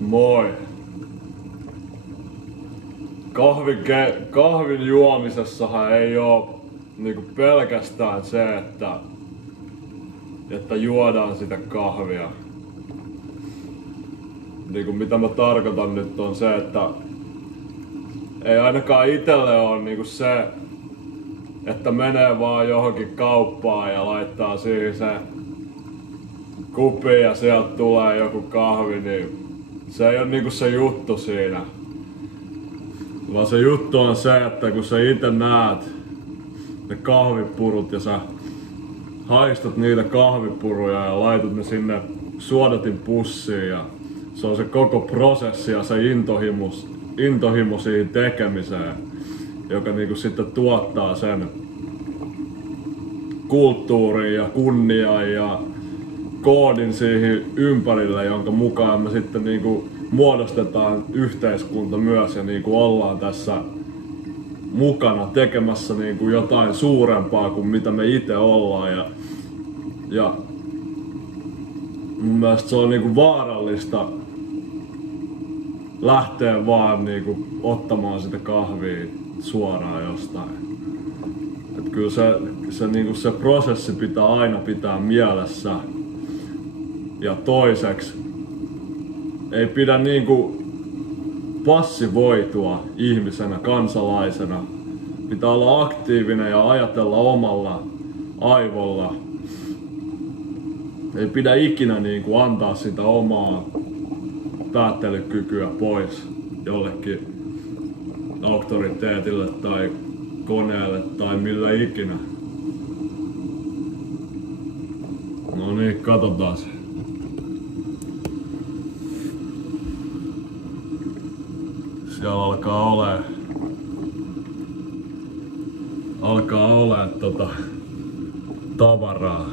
Moi. Kahvin juomisessahan ei oo niinku pelkästään se, että juodaan sitä kahvia. Niinku mitä mä tarkoitan nyt on se, että ei ainakaan itelle oo niinku se, että menee vaan johonkin kauppaan ja laittaa siihen se kupi ja sieltä tulee joku kahvi, niin se ei oo niinku se juttu siinä. Vaan se juttu on se, että kun sä ite näet ne kahvipurut ja sä haistat niitä kahvipuruja ja laitat ne sinne suodatin pussiin ja se on se koko prosessi ja se intohimo siihen tekemiseen, joka niinku sitten tuottaa sen kulttuurin ja kunnian ja koodin siihen ympärille, jonka mukaan me sitten niinku muodostetaan yhteiskunta myös ja niinku ollaan tässä mukana tekemässä niinku jotain suurempaa kuin mitä me itse ollaan ja mun mielestä se on niinku vaarallista lähteä vaan niinku ottamaan sitä kahvia suoraan jostain. Et kyllä se prosessi pitää aina pitää mielessä. Ja toiseksi ei pidä niinku passivoitua ihmisenä, kansalaisena. Pitää olla aktiivinen ja ajatella omalla aivolla. Ei pidä ikinä niinku antaa sitä omaa päättelykykyä pois jollekin auktoriteetille tai koneelle tai millä ikinä. No niin, katsotaan se. Siellä alkaa olee tavaraa.